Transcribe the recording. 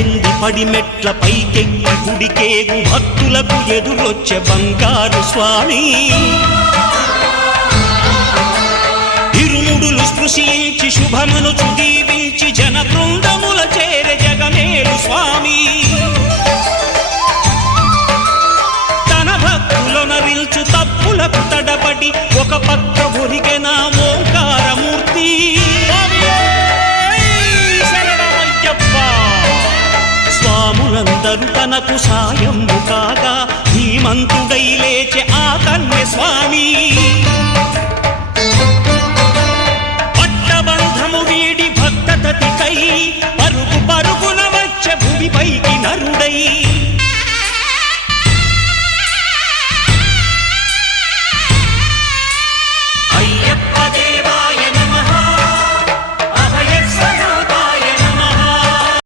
పల్లెంది పడిమెట్ల పైకెక్కి గుడికేగు భక్తులకు ఎదురొచ్చే బంగారు స్వామి ఇరుముడులు స్పృశించి శుభమనుచు దీవించి జన బృందముల చేరే జగమేలు స్వామి తన భక్తులొనరిల్చు తప్పులకు తడబడి ఒక పక్క ఒరిగెన ఓంకారమూర్తి స్వాములందరూ తనకు సాయము కాగా ధీమంతుడై లేచే ఆ కన్య స్వామి పట్టబంధము వీడి భక్తతతికై